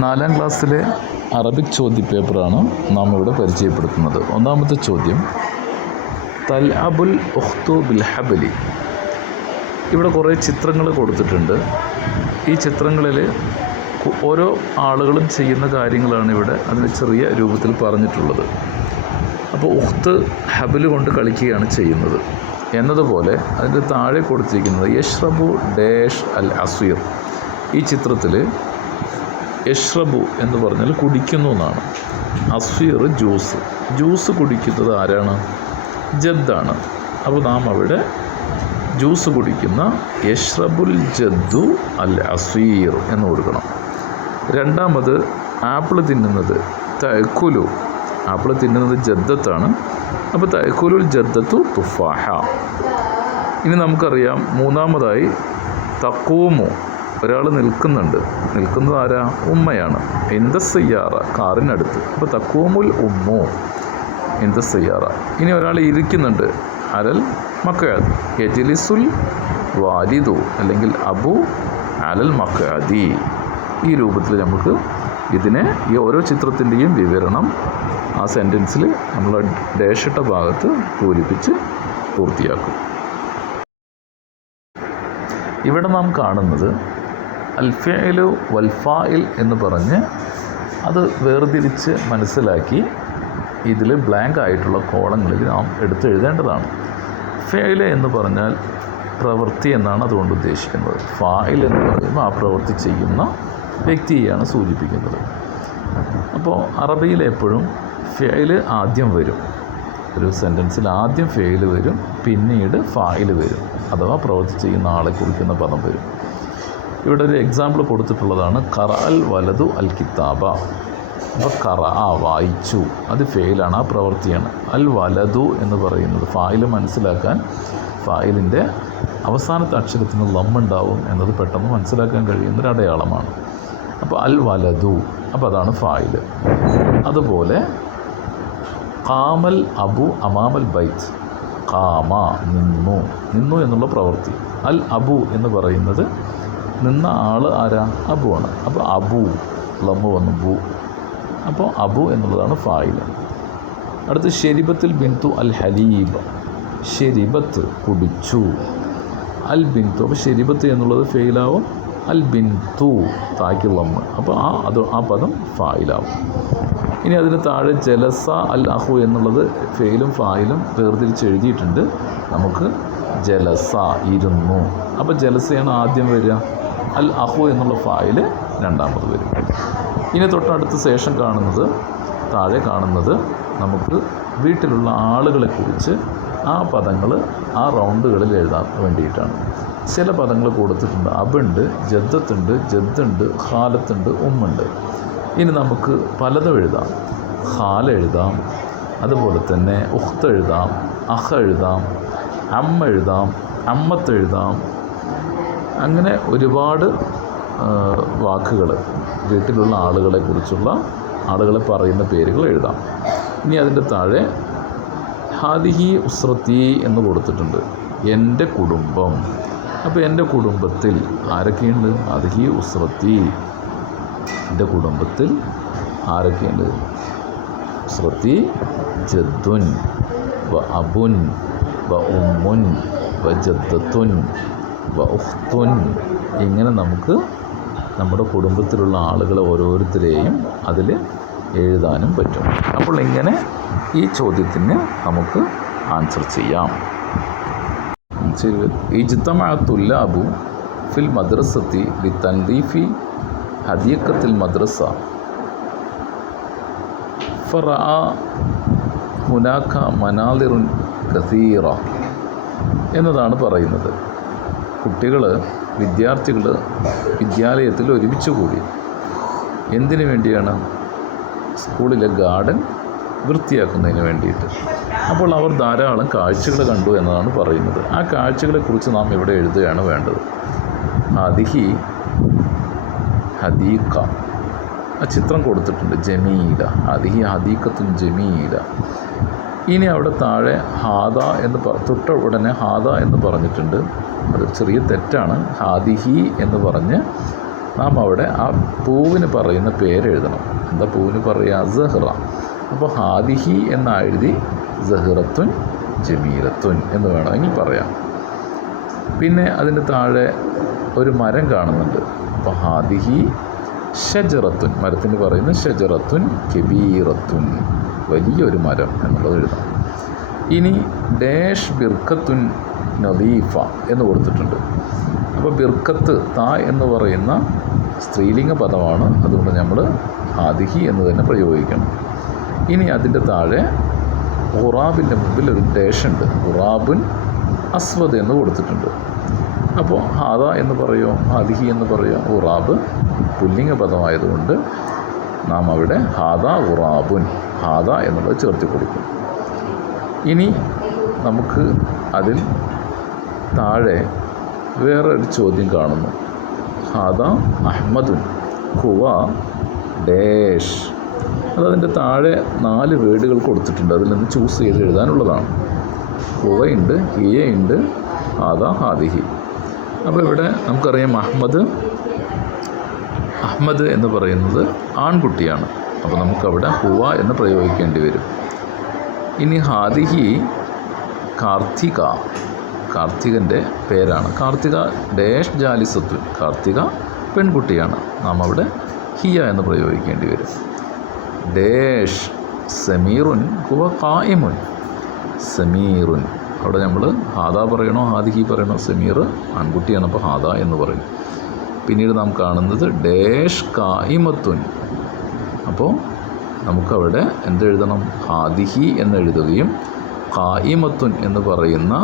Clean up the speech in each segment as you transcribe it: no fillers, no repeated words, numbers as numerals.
4ാം ക്ലാസ്സിലെ അറബിക് ചോദ്യപേപ്പറാണ് നാം ഇവിടെ പരിചയപ്പെടുത്തുന്നത്. ഒന്നാമത്തെ ചോദ്യം, തൽഅബുൽ ഉഖ്തു ബിൽ ഹബലി. ഇവിടെ കുറേ ചിത്രങ്ങൾ കൊടുത്തിട്ടുണ്ട്. ഈ ചിത്രങ്ങളിൽ ഓരോ ആളുകളും ചെയ്യുന്ന കാര്യങ്ങളാണ് ഇവിടെ അതിന് ചെറിയ രൂപത്തിൽ പറഞ്ഞിട്ടുള്ളത്. അപ്പോൾ ഉഖ്ത് ഹബല് കൊണ്ട് കളിക്കുകയാണ് ചെയ്യുന്നത് എന്നതുപോലെ അതിൻ്റെ താഴെ കൊടുത്തിരിക്കുന്നത് യഷ്റബു ഡാഷ് അൽ അസീർ. ഈ ചിത്രത്തിൽ യഷ്റബു എന്ന് പറഞ്ഞാൽ കുടിക്കുന്നു എന്നാണ്. അസ്വീർ ജ്യൂസ് കുടിക്കുന്നത് ആരാണ്? ജദ്ദാണ്. അപ്പോൾ നാം അവിടെ ജ്യൂസ് കുടിക്കുന്ന യഷ്റബുൽ ജദ്ദു അൽ അസ്വീർ എന്ന് കൊടുക്കണം. രണ്ടാമത് ആപ്പിൾ തിന്നുന്നത് തഅക്കുലു. ആപ്പിൾ തിന്നുന്നത് ജദ്ദത്താണ്. അപ്പോൾ തഅക്കുലുൽ ജദ്ദത്തു തുഫാഹ. ഇനി നമുക്കറിയാം മൂന്നാമതായി തഖൂമു. ഒരാൾ നിൽക്കുന്നത് ആരാ? ഉമ്മയാണ്. എന്ത സയ്യാറ, കാറിനടുത്ത്. അപ്പോൾ തഖൂമുൽ ഉമ്മു എന്ത സയ്യാറ. ഇനി ഒരാൾ ഇരിക്കുന്നുണ്ട്, അലൽ മഖഅദ്. യജ്ലിസുൽ വാലിദു അല്ലെങ്കിൽ അബു അലൽ മഖഅദി. ഈ രൂപത്തിൽ നമുക്ക് ഇതിനെ ഈ ഓരോ ചിത്രത്തിൻ്റെയും വിവരണം ആ സെൻറ്റൻസിൽ നമ്മൾ ഡാഷിട്ട ഭാഗത്ത് പൂരിപ്പിച്ച് പൂർത്തിയാക്കും. ഇവിടെ നാം കാണുന്നത് അൽ ഫിഅലു വൽ ഫാഇൽ എന്ന് പറഞ്ഞ് അത് വേർതിരിച്ച് മനസ്സിലാക്കി ഇതിൽ ബ്ലാങ്ക് ആയിട്ടുള്ള കോളങ്ങളിൽ നാം എടുത്തെഴുതേണ്ടതാണ്. ഫിഅല് എന്ന് പറഞ്ഞാൽ പ്രവൃത്തി എന്നാണ് അതുകൊണ്ട് ഉദ്ദേശിക്കുന്നത്. ഫാഇൽ എന്ന് പറയുമ്പോൾ ആ പ്രവൃത്തി ചെയ്യുന്ന വ്യക്തിയെയാണ് സൂചിപ്പിക്കുന്നത്. അപ്പോൾ അറബിയിൽ എപ്പോഴും ഫിഅല് ആദ്യം വരും. ഒരു സെൻറ്റൻസിൽ ആദ്യം ഫിഅല് വരും, പിന്നീട് ഫാഇൽ വരും, അഥവാ പ്രവൃത്തി ചെയ്യുന്ന ആളെ കുറിക്കുന്ന പദം വരും. ഇവിടെ ഒരു എക്സാമ്പിൾ കൊടുത്തിട്ടുള്ളതാണ് ഖറഅൽ വലതു അൽ കിതാബ. അപ്പോൾ ഖറഅ വായിച്ചു, അത് ഫെയിലാണ്, ആ പ്രവൃത്തിയാണ്. അൽ വലതു എന്ന് പറയുന്നത് ഫായില് മനസ്സിലാക്കാൻ ഫായിലിൻ്റെ അവസാനത്തെ അക്ഷരത്തിന് ലമ്മുണ്ടാവും എന്നത് പെട്ടെന്ന് മനസ്സിലാക്കാൻ കഴിയുന്നൊരു അടയാളമാണ്. അപ്പോൾ അൽ വലതു, അപ്പോൾ അതാണ് ഫായില്. അതുപോലെ ഖാമൽ അബു അമാമൽ ബൈത്ത്. ഖാമ നിന്നു എന്നുള്ള പ്രവൃത്തി. അൽ അബു എന്ന് പറയുന്നത് നിന്ന ആൾ ആരാ? അബു ആണ്. അപ്പോൾ അബു ലമ്മു വന്നു ബു. അപ്പോൾ അബു എന്നുള്ളതാണ് ഫായില്. അടുത്ത് ഷെരിബത്തിൽ ബിന്തു അൽ ഹലീബ്. ഷെരിബത്ത് കുടിച്ചു. അൽ ബിന്തു, അപ്പോൾ ഷെരിബത്ത് എന്നുള്ളത് ഫെയിലാവും. അൽ ബിന്തു താക്കി ലമ്മ്, അപ്പോൾ ആ പദം ഫായിലാവും. ഇനി അതിന് താഴെ ജലസ അൽ അഹു എന്നുള്ളത് ഫെയിലും ഫായിലും വേർതിരിച്ച് എഴുതിയിട്ടുണ്ട്. നമുക്ക് ജലസ ഇരുന്നു, അപ്പോൾ ജലസയാണ് ആദ്യം വരിക. അൽ അഹു എന്നുള്ള ഫായില് രണ്ടാമത് വരും. ഇനി തൊട്ടടുത്ത ശേഷം താഴെ കാണുന്നത് നമുക്ക് വീട്ടിലുള്ള ആളുകളെക്കുറിച്ച് ആ പദങ്ങൾ ആ റൗണ്ടുകളിൽ എഴുതാൻ വേണ്ടിയിട്ടാണ്. ചില പദങ്ങൾ കൊടുത്തിട്ടുണ്ട്. അബുണ്ട്, ജദ്ദത്തുണ്ട്, ജദ്ദുണ്ട്, ഖാലത്തുണ്ട്, ഉമ്മുണ്ട്. ഇനി നമുക്ക് പലതും എഴുതാം. ഖാല എഴുതാം, അതുപോലെ തന്നെ ഉഖ്ത് എഴുതാം, അഖ എഴുതാം, അമ്മ എഴുതാം, അമ്മത്ത് എഴുതാം. അങ്ങനെ ഒരുപാട് വാക്കുകൾ വീട്ടിലുള്ള ആളുകളെ പറയുന്ന പേരുകൾ എഴുതാം. ഇനി അതിൻ്റെ താഴെ ഹാദിഹി ഉസ്രത്തി എന്ന് കൊടുത്തിട്ടുണ്ട്. എൻ്റെ കുടുംബം. അപ്പോൾ എൻ്റെ കുടുംബത്തിൽ ആരൊക്കെയുണ്ട്? ഹാദിഹി ഉസ്രത്തി. എൻ്റെ കുടുംബത്തിൽ ആരൊക്കെയുണ്ട്? ഉസ്രത്തി ജദ്ദുൻ വ അബുൻ വ ഉമ്മുൻ വ ജദ്ദത്തുൻ വ ഉഖ്തുൻ. ഇങ്ങനെ നമുക്ക് നമ്മുടെ കുടുംബത്തിലുള്ള ആളുകളെ ഓരോരുത്തരെയും അതിൽ എഴുതാനും പറ്റും. അപ്പോൾ ഇങ്ങനെ ഈ ചോദ്യത്തിന് നമുക്ക് ആൻസർ ചെയ്യാം. ഇജ്തമഅ തുല്ലാബു ഫിൽ മദ്രസത്തി ലിതൻദീഫി ഹദീഖത്തിൽ മദ്രസ ഫറഅ ഹുനാക മനാദിറുൻ കസീറ എന്നതാണ് പറയുന്നത്. വിദ്യാർത്ഥികൾ വിദ്യാലയത്തിൽ ഒരുമിച്ച് കൂടി. എന്തിനു വേണ്ടിയാണ്? സ്കൂളിലെ ഗാർഡൻ വൃത്തിയാക്കുന്നതിന് വേണ്ടിയിട്ട്. അപ്പോൾ അവർ ധാരാളം കാഴ്ചകൾ കണ്ടു എന്നതാണ് പറയുന്നത്. ആ കാഴ്ചകളെക്കുറിച്ച് നാം ഇവിടെ എഴുതുകയാണ് വേണ്ടത്. ഹാദിഹി ഹദീഖ, ആ ചിത്രം കൊടുത്തിട്ടുണ്ട്. ജമീല, ഹാദിഹി ഹദീഖത്തുൻ ജമീല. ഇനി അവിടെ താഴെ ഹാദ എന്ന് തൊട്ട ഉടനെ ഹാദ എന്ന് പറഞ്ഞിട്ടുണ്ട്. അത് ചെറിയ തെറ്റാണ്. ഹാദിഹി എന്ന് പറഞ്ഞ് നാം അവിടെ ആ പൂവിന് പറയുന്ന പേരെഴുതണം. എന്താ പൂവിന് പറയുക? സഹ്റ. അപ്പോൾ ഹാദിഹി എന്ന് എഴുതി സഹ്റത്തുൻ ജമീലത്തുൻ എന്ന് വേണമെങ്കിൽ പറയാം. പിന്നെ അതിൻ്റെ താഴെ ഒരു മരം കാണുന്നുണ്ട്. അപ്പോൾ ഹാദിഹി ഷജറത്തുൻ, മരത്തിന് പറയുന്ന ഷജറത്തുൻ കബീറത്തുൻ, വലിയൊരു മരം എന്നുള്ളത് എഴുതാം. ഇനി ഡാഷ് ബിർക്കത്തുൻ നദീഫ എന്ന് കൊടുത്തിട്ടുണ്ട്. അപ്പോൾ ബിർക്കത്ത് താ എന്ന് പറയുന്ന സ്ത്രീലിംഗ പദമാണ്, അതുകൊണ്ട് നമ്മൾ ഹാദിഹി എന്ന് തന്നെ പ്രയോഗിക്കണം. ഇനി അതിൻ്റെ താഴെ ഖുറാബിൻ്റെ മുമ്പിൽ ഒരു ഡാഷ് ഉണ്ട്. ഖുറാബുൻ അസ്വദ് എന്ന് കൊടുത്തിട്ടുണ്ട്. അപ്പോൾ ഹാദ എന്ന് പറയുമോ ഹാദിഹി എന്ന് പറയുമോ? ഖുറാബ് പുല്ലിംഗ പദമായതുകൊണ്ട് നാം അവിടെ ഹാദ ഖുറാബുൻ, ഹാദ എന്നുള്ളത് ചേർത്തി കൊടുക്കും. ഇനി നമുക്ക് അതിൽ താഴെ വേറെ ഒരു ചോദ്യം കാണുന്നു. ഹാദ അഹ്മദുൻ ഹുവ ഡാഷ്. അതതിൻ്റെ താഴെ 4 വേർഡുകൾ കൊടുത്തിട്ടുണ്ട്. അതിൽ നിന്ന് ചൂസ് ചെയ്ത് എഴുതാനുള്ളതാണ്. ഹുവയുണ്ട്, ഹിയയുണ്ട്, ഹാദ, ഹാദിഹി. അപ്പോൾ ഇവിടെ നമുക്കറിയാം അഹ്മദ് എന്ന് പറയുന്നത് ആൺകുട്ടിയാണ്. അപ്പോൾ നമുക്കവിടെ ഹുവ എന്ന് പ്രയോഗിക്കേണ്ടി വരും. ഇനി ഹാദിഹി കാർത്തികൻ്റെ പേരാണ്. കാർത്തിക ഡാഷ് ജാലിസത്തുൻ, കാർത്തിക പെൺകുട്ടിയാണ്. നാം അവിടെ ഹിയ എന്ന് പ്രയോഗിക്കേണ്ടി വരും. ഡാഷ് സമീറുൻ ഹുവ ഖായിമുൻ, സമീറുൻ. അവിടെ നമ്മൾ ഹാദ പറയണോ ഹാദിഹി പറയണോ? സമീർ ആൺകുട്ടിയാണ്, അപ്പോൾ ഹാദ എന്ന് പറയും. പിന്നീട് നാം കാണുന്നത് ഡാഷ് ഖായിമത്തുൻ. അപ്പോൾ നമുക്കവിടെ എന്തെഴുതണം? ഹാദിഹി എന്നെഴുതുകയും ഖായിമത്തുൻ എന്ന് പറയുന്ന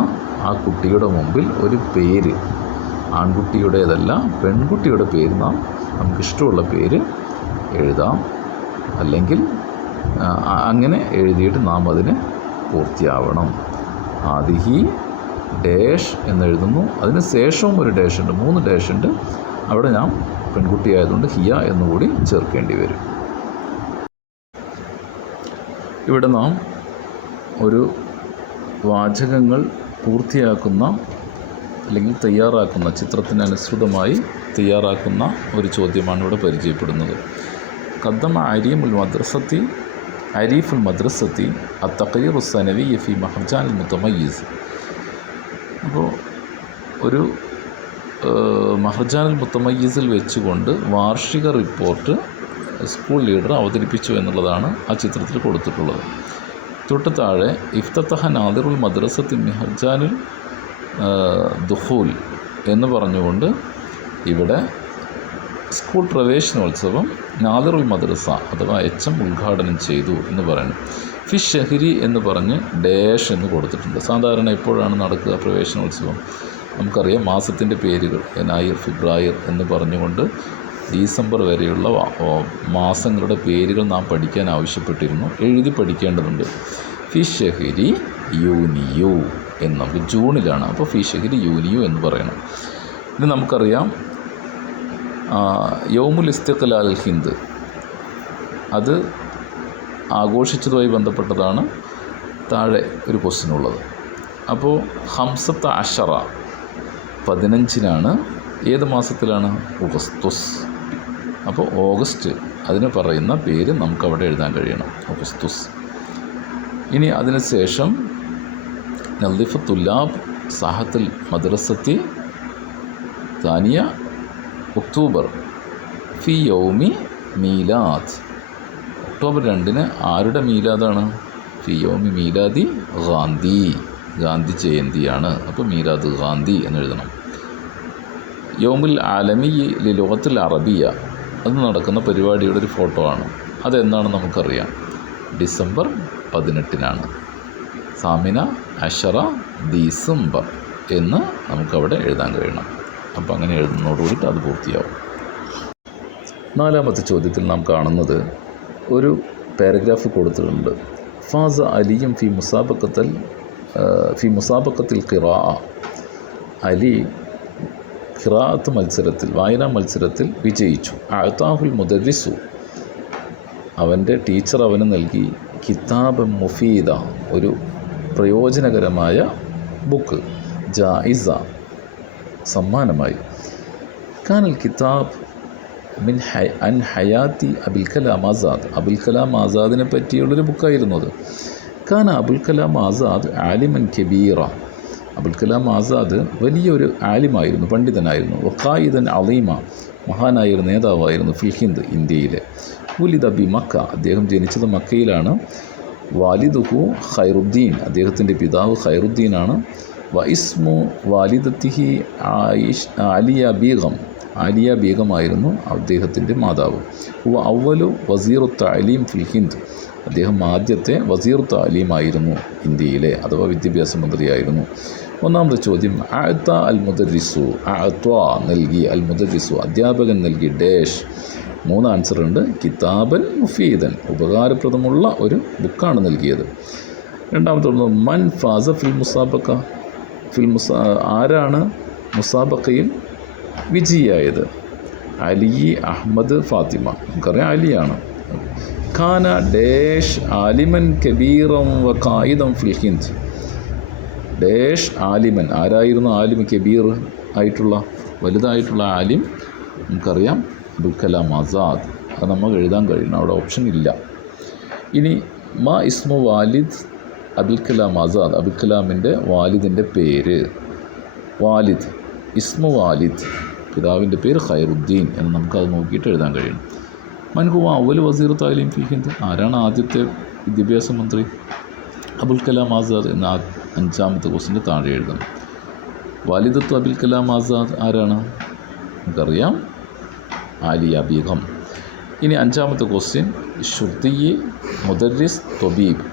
ആ കുട്ടിയുടെ മുമ്പിൽ ഒരു പേര്, ആൺകുട്ടിയുടേതല്ല പെൺകുട്ടിയുടെ പേര് നമുക്കിഷ്ടമുള്ള പേര് എഴുതാം. അല്ലെങ്കിൽ അങ്ങനെ എഴുതിയിട്ട് നാം അതിന് പൂർത്തിയാവണം. ഹാദിഹി ഡാഷ് എന്നെഴുതുന്നു. അതിന് ശേഷവും ഒരു ഡാഷ് ഉണ്ട്, 3 ഡാഷ് ഉണ്ട്. അവിടെ ഞാൻ പെൺകുട്ടിയായതുകൊണ്ട് ഹിയ എന്നുകൂടി ചേർക്കേണ്ടി വരും. ഇവിടെ നാം ഒരു വാചകങ്ങൾ പൂർത്തിയാക്കുന്ന അല്ലെങ്കിൽ തയ്യാറാക്കുന്ന, ചിത്രത്തിനനുസൃതമായി തയ്യാറാക്കുന്ന ഒരു ചോദ്യമാണ് ഇവിടെ പരിചയപ്പെടുന്നത്. ഖദ്ദമ അരീഫുൽ മദ്രസത്തി അത്തഖീറു സനവി ഫി മഹർജാനിൽ മുത്തമയ്യിസ്. അപ്പോൾ ഒരു മഹർജാനിൽ മുത്തമയ്യിസിൽ വെച്ചുകൊണ്ട് വാർഷിക റിപ്പോർട്ട് സ്കൂൾ ലീഡർ അവതരിപ്പിച്ചു എന്നുള്ളതാണ് ആ ചിത്രത്തിൽ കൊടുത്തിട്ടുള്ളത്. തൊട്ട് താഴെ ഇഫ്തത്തഹ നാദിറുൽ മദ്രസത്തി മഹർജാനുൽ ദുഖൂൽ എന്ന് പറഞ്ഞുകൊണ്ട് ഇവിടെ സ്കൂൾ പ്രവേശനോത്സവം നാദിറുൽ മദ്രസ അഥവാ HM ഉദ്ഘാടനം ചെയ്തു എന്ന് പറയുന്നു. ഫി ഷഹരി എന്ന് പറഞ്ഞ് ഡാഷ് എന്ന് കൊടുത്തിട്ടുണ്ട്. സാധാരണ എപ്പോഴാണ് നടക്കുക പ്രവേശനോത്സവം? നമുക്കറിയാം മാസത്തിൻ്റെ പേരുകൾ യനായിർ, ഫെബ്രുവരി എന്ന് പറഞ്ഞുകൊണ്ട് ഡിസംബർ വരെയുള്ള മാസങ്ങളുടെ പേരുകൾ നാം പഠിക്കാൻ ആവശ്യപ്പെട്ടിരുന്നു. എഴുതി പഠിക്കേണ്ടതുണ്ട്. ഫി ഷഹരി യൂനിയു എന്ന് നമുക്ക് ജൂണിലാണ്. അപ്പോൾ ഫി ഷഹരി യൂനിയു എന്ന് പറയണം. ഇത് നമുക്കറിയാം യൗമുൽ ഇസ്തിഖ്ലാൽ ഹിന്ദ് അത് ആഘോഷിച്ചതുമായി ബന്ധപ്പെട്ടതാണ് താഴെ ഒരു ക്വസ്റ്റ്യൻ ഉള്ളത്. അപ്പോൾ ഹംസത്ത അഷറ 15-നാണ്. ഏത് മാസത്തിലാണ്? ഓഗസ്തുസ്. അപ്പോൾ ഓഗസ്റ്റ് അതിന് പറയുന്ന പേര് നമുക്കവിടെ എഴുതാൻ കഴിയണം, ഓഗസ്തുസ്. ഇനി അതിന് ശേഷം നദിഫത്തുല്ലാബ് സാഹത്തുൽ മദ്രസത്തി താനിയ ഒക്ടോബർ ഫി യൗമി മീലാദ്. ഒക്ടോബർ 2-ന് ആരുടെ മീലാദാണ്? ഫി യൗമി മീലാദി ഗാന്ധി, ഗാന്ധി ജയന്തിയാണ്. അപ്പോൾ മീലാദ് ഗാന്ധി എന്നെഴുതണം. യൗമുൽ ആലമി ലിലുഗത്തുൽ അറബിയ അത് നടക്കുന്ന പരിപാടിയുടെ ഒരു ഫോട്ടോ ആണ്. അതെന്താണെന്ന് നമുക്കറിയാം, ഡിസംബർ 18-നാണ്. സാമിന അഷറ ഡിസംബർ എന്ന് നമുക്കവിടെ എഴുതാൻ കഴിയണം. അപ്പോൾ അങ്ങനെ എഴുതുന്നതോടുകൂടിയിട്ട് അത് പൂർത്തിയാവും. 4-ാമത്തെ ചോദ്യത്തിൽ നാം കാണുന്നത് ഒരു പാരഗ്രാഫ് കൊടുത്തിട്ടുണ്ട്. ഫാസ അലിയും ഫി മുസാബക്കത്തിൽ ഖിറാഅ. അലി ഖിറാഅത്ത് മത്സരത്തിൽ, വായനാ മത്സരത്തിൽ വിജയിച്ചു. അഅതാഹുൽ മുദർരിസു, അവൻ്റെ ടീച്ചർ അവന് നൽകി കിതാബ് മുഫീദ, ഒരു പ്രയോജനകരമായ ബുക്ക്, ജായിസ, സമ്മാനമായി. കാനൽ കിതാബ് അൻ ഹയാത്തി അബുൽ കലാം ആസാദ്. അബുൽ കലാം ആസാദിനെ പറ്റിയുള്ളൊരു ബുക്കായിരുന്നു അത്. കാന അബുൽ കലാം ആസാദ് ആലിമൻ കബീറ. അബുൽ കലാം ആസാദ് വലിയൊരു ആലിമായിരുന്നു, പണ്ഡിതനായിരുന്നു. വഖായിദൻ അലീമ, മഹാനായ ഒരു നേതാവായിരുന്നു. ഫിൽ ഹിന്ദ്, ഇന്ത്യയിലെ. ഉലിദ ബി മക്ക, അദ്ദേഹം ജനിച്ചത് മക്കയിലാണ്. വാലിദുഹു ഖൈറുദ്ദീൻ, അദ്ദേഹത്തിൻ്റെ പിതാവ് ഖൈറുദ്ദീനാണ്. വ ഇസ്മു വാലിദത്തിഹി ആലിയ ബീഗം, ആലിയ ബീഗമായിരുന്നു അദ്ദേഹത്തിൻ്റെ മാതാവ്. വ അവ്വലു വസീറു തഅലീം ഫിൽ ഹിന്ദ്, അദ്ദേഹം ആദ്യത്തെ വസീറു തഅലീമായിരുന്നു ഇന്ത്യയിലെ, അഥവാ വിദ്യാഭ്യാസ മന്ത്രിയായിരുന്നു. ഒന്നാമത്തെ ചോദ്യം, അഅ്ത അൽ മുദരിസു, അഅ്ത നൽകി, അൽ മുദരിസു അധ്യാപകൻ നൽകി ഡാഷ്. 3 ആൻസറുണ്ട്. കിതാബൻ മുഫീദൻ, ഉപകാരപ്രദമുള്ള ഒരു ബുക്കാണ് നൽകിയത്. രണ്ടാമത്തെ മൻ ഫാസ ഫിൽ മുസാബക്ക, ആരാണ് മുസാബക്കയിൽ വിജയിയായത്? അലി അഹമ്മദ് ഫാത്തിമ, നമുക്കറിയാം അലിയാണ്. ഖാന ഡാഷ് ആലിമൻ കബീറം വ ഖായിദം ഫിൽ ഹിന്ദ്. ഡാഷ് ആലിമൻ, ആരായിരുന്നു ആലിം കബീർ ആയിട്ടുള്ള, വലുതായിട്ടുള്ള ആലിം? നമുക്കറിയാം അബുൽ കലാം ആസാദ്. അത് നമുക്ക് എഴുതാൻ കഴിയണം, അവിടെ ഓപ്ഷൻ ഇല്ല. ഇനി മാ ഇസ്മു വാലിദ് അബുൽ കലാം ആസാദ്, അബുൽ കലാമിൻ്റെ വാലിദിൻ്റെ പേര്. വാലിദ്, ഇസ്മു വാലിദ്, പിതാവിൻ്റെ പേര് ഖൈറുദ്ദീൻ എന്ന് നമുക്കത് നോക്കിയിട്ട് എഴുതാൻ കഴിയണം. മൻഹുവ അവൽ വസീർ താലീം ഫി ഹിന്ദ്, ആരാണ് ആദ്യത്തെ വിദ്യാഭ്യാസ മന്ത്രി? അബുൽ കലാം ആസാദ് എന്ന 5ാമത്തെ ക്വസ്റ്റിൻ്റെ താഴെ എഴുതണം. വാലിദത്തു അബുൽ കലാം ആസാദ് ആരാണ്? നമുക്കറിയാം ആലിയ ബീഗം. ഇനി 5ാമത്തെ ക്വസ്റ്റ്യൻ, ഷുർത്തിയി മുദരിസ് തൊബീബ്.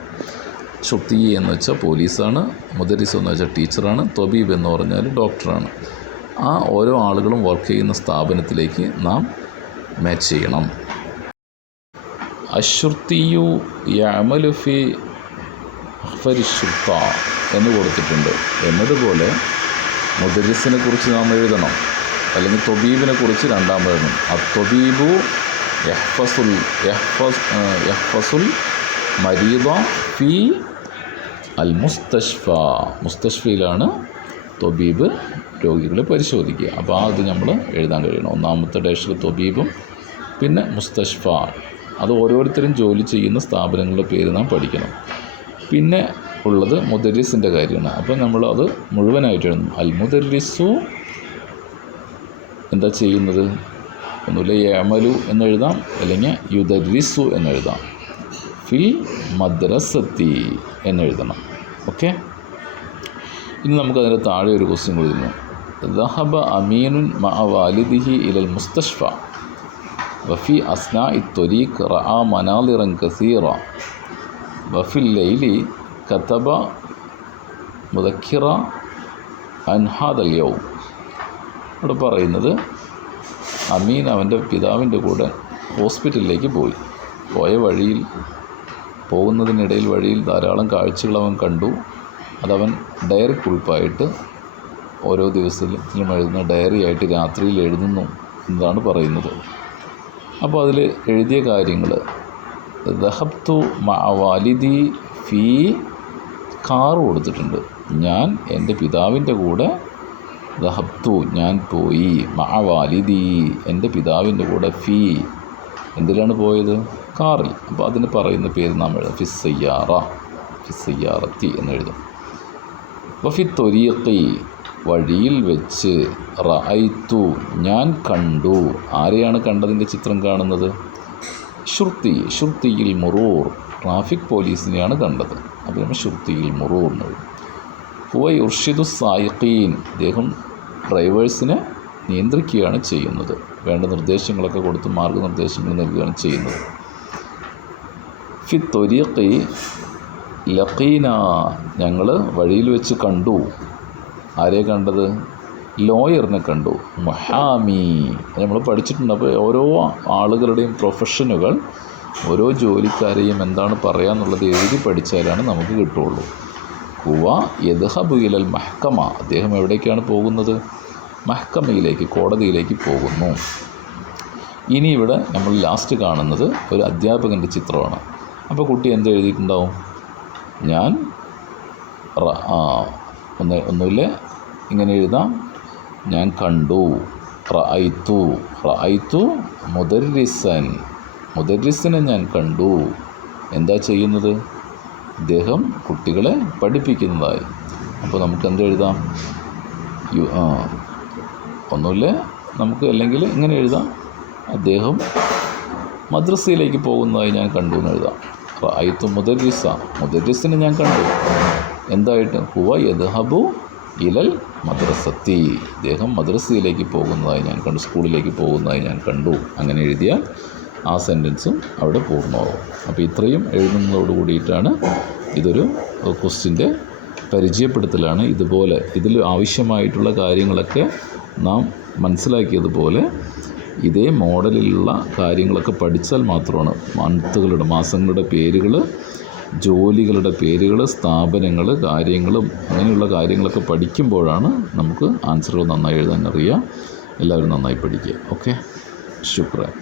ഷുർത്തിയി എന്ന് വെച്ചാൽ പോലീസാണ്, മുദരിസ് എന്ന് വെച്ചാൽ ടീച്ചറാണ്, തൊബീബ് എന്ന് പറഞ്ഞാൽ ഡോക്ടറാണ്. ആ ഓരോ ആളുകളും വർക്ക് ചെയ്യുന്ന സ്ഥാപനത്തിലേക്ക് നാം മാച്ച് ചെയ്യണം. അഷുർത്തിയു യഅമലു ഫി ഷുർത്ത എന്ന് കൊടുത്തിട്ടുണ്ട്. എന്നതുപോലെ മുദരിസിനെ കുറിച്ച് നാം എഴുതണം, അല്ലെങ്കിൽ തൊബീബിനെ കുറിച്ച് രണ്ടാമത് എഴുതണം. അത്തൊബീബു യഹ്ഫസുൽ മരീദ ഫി അൽ മുസ്തഷ്ഫ, മുസ്തഷ്ഫയിലാണ് തൊബീബ് രോഗികളെ പരിശോധിക്കുക. അപ്പോൾ അത് നമ്മൾ എഴുതാൻ കഴിയണം. ഒന്നാമത്തെ ഡാഷിൽ തൊബീബും പിന്നെ മുസ്തഷ്ഫ, അത് ഓരോരുത്തരും ജോലി ചെയ്യുന്ന സ്ഥാപനങ്ങളുടെ പേര് നാം പഠിക്കണം. പിന്നെ ഉള്ളത് മുദരിസിൻ്റെ കാര്യമാണ്. അപ്പോൾ നമ്മൾ അത് മുഴുവനായിട്ട് എഴുതും. അൽ മുദരിസു എന്താ ചെയ്യുന്നത്? ഒന്നുമില്ല, യഅമലു എന്നെഴുതാം, അല്ലെങ്കിൽ യുദരിസു എന്നെഴുതാം. ഫിൽ മദ്രസത്തി എന്നെഴുതണം. ഓക്കെ, ഇനി നമുക്കതിൻ്റെ താഴെ ഒരു ക്വസ്റ്റ്യൻ കൊടുക്കുന്നു. ദഹബ അമീനുൻ മഅ വാലിദിഹി ഇലൽ മുസ്തഷ്ഫ വഫി അസ്നാഇ ത്വരീഖ് റഅ മനാദിറൻ കസീറ വഫിൽ ലൈലി കതബ മുദക്കിറ അൻ ഹാദൽ യൗം. ഇവിടെ പറയുന്നത് അമീൻ അവൻ്റെ പിതാവിൻ്റെ കൂടെ ഹോസ്പിറ്റലിലേക്ക് പോയ വഴിയിൽ പോകുന്നതിനിടയിൽ വഴിയിൽ ധാരാളം കാഴ്ചകൾ അവൻ കണ്ടു. അതവൻ ഡയറി കുറിപ്പായിട്ട് ഓരോ ദിവസത്തിലും എഴുതുന്ന ഡയറി ആയിട്ട് രാത്രിയിൽ എഴുതുന്നു എന്നതാണ് പറയുന്നത്. അപ്പോൾ അതിൽ എഴുതിയ കാര്യങ്ങൾ, ദഹബ്തു മഅ വാലിദി ഫീ, കാറ് കൊടുത്തിട്ടുണ്ട്. ഞാൻ എൻ്റെ പിതാവിൻ്റെ കൂടെ, ദഹബ്തു ഞാൻ പോയി, മഅ വാലിദി എൻ്റെ പിതാവിൻ്റെ കൂടെ, ഫീ എന്തിലാണ് പോയത്? കാറിൽ. അപ്പോൾ അതിന് പറയുന്ന പേര് നാം എഴുതാം. ഫിസ്സയ്യാറത്തി എന്നെഴുതും. വഫി ത്വരീഖി വഴിയിൽ വെച്ച്, റഅയ്തു ഞാൻ കണ്ടു. ആരെയാണ് കണ്ടതിൻ്റെ ചിത്രം കാണുന്നത്? ഷുർത്തിയിൽ മുറൂർ, ട്രാഫിക് പോലീസിനെയാണ് കണ്ടത്. അപ്പോൾ നമ്മൾ ഷുർത്തിയിൽ മുറൂർ എന്നെഴുതും. ഹുവ യുർഷിദു സായിഖീൻ, അദ്ദേഹം ഡ്രൈവേഴ്സിനെ നിയന്ത്രിക്കുകയാണ് ചെയ്യുന്നത്. വേണ്ട നിർദ്ദേശങ്ങളൊക്കെ കൊടുത്ത് മാർഗ്ഗനിർദ്ദേശങ്ങൾ നൽകുകയാണ് ചെയ്യുന്നത്. ഫി ത്വരീഖി ലഖീന, ഞങ്ങൾ വഴിയിൽ വെച്ച് കണ്ടു. ആരെ കണ്ടത്? ലോയറിനെ കണ്ടു. മുഹാമി നമ്മൾ പഠിച്ചിട്ടുണ്ട്. അപ്പോൾ ഓരോ ആളുകളുടെയും പ്രൊഫഷനുകൾ, ഓരോ ജോലിക്കാരെയും എന്താണ് പറയാന്നുള്ളത് എഴുതി പഠിച്ചാലാണ് നമുക്ക് കിട്ടുള്ളൂ. ഹുവ യദ്ഹബു ഇലൽ മഹ്കമ, അദ്ദേഹം എവിടേക്കാണ് പോകുന്നത്? മഹ്കമയിലേക്ക്, കോടതിയിലേക്ക് പോകുന്നു. ഇനി ഇവിടെ നമ്മൾ ലാസ്റ്റ് കാണുന്നത് ഒരു അധ്യാപകൻ്റെ ചിത്രമാണ്. അപ്പോൾ കുട്ടി എന്ത് എഴുതിയിട്ടുണ്ടാവും? ഞാൻ ഒന്നുമില്ല, ഇങ്ങനെ എഴുതാം. ഞാൻ കണ്ടു, റഅയ്തു റഅയ്തു മുദർരിസൻ, മുദർരിസിനെ ഞാൻ കണ്ടു. എന്താ ചെയ്യുന്നത്? ഇദ്ദേഹം കുട്ടികളെ പഠിപ്പിക്കുന്നതായി. അപ്പോൾ നമുക്ക് എന്ത് എഴുതാം? ഒന്നുമില്ല, നമുക്ക് അല്ലെങ്കിൽ ഇങ്ങനെ എഴുതാം, അദ്ദേഹം മദ്രസയിലേക്ക് പോകുന്നതായി ഞാൻ കണ്ടു എന്ന് എഴുതാം. റഅയ്തു മുദർരിസ, മുദർരിസിനെ ഞാൻ കണ്ടു. എന്തായിട്ട്? ഹുവ യദ്ഹബു ഇലൽ മദ്രസത്തി, ഇദ്ദേഹം മദ്രസയിലേക്ക് പോകുന്നതായി ഞാൻ കണ്ടു, സ്കൂളിലേക്ക് പോകുന്നതായി ഞാൻ കണ്ടു. അങ്ങനെ എഴുതിയാൽ ആ സെൻറ്റൻസും അവിടെ പൂർണ്ണമാകും. അപ്പോൾ ഇത്രയും എഴുതുന്നതോട് കൂടിയിട്ടാണ് ഇതൊരു ക്വസ്റ്റ്യൻ്റെ പരിചയപ്പെടുത്തലാണ്. ഇതുപോലെ ഇതിൽ ആവശ്യമായിട്ടുള്ള കാര്യങ്ങളൊക്കെ നാം മനസ്സിലാക്കിയതുപോലെ ഇതേ മോഡലിലുള്ള കാര്യങ്ങളൊക്കെ പഠിച്ചാൽ മാത്രമാണ് മന്തുകളുടെ, മാസങ്ങളുടെ പേരുകൾ, ജോലികളുടെ പേരുകൾ, സ്ഥാപനങ്ങൾ, കാര്യങ്ങളും അങ്ങനെയുള്ള കാര്യങ്ങളൊക്കെ പഠിക്കുമ്പോഴാണ് നമുക്ക് ആൻസറുകൾ നന്നായി എഴുതാൻ അറിയുക. എല്ലാവരും നന്നായി പഠിക്കുക. ഓക്കെ, ശുക്രാൻ.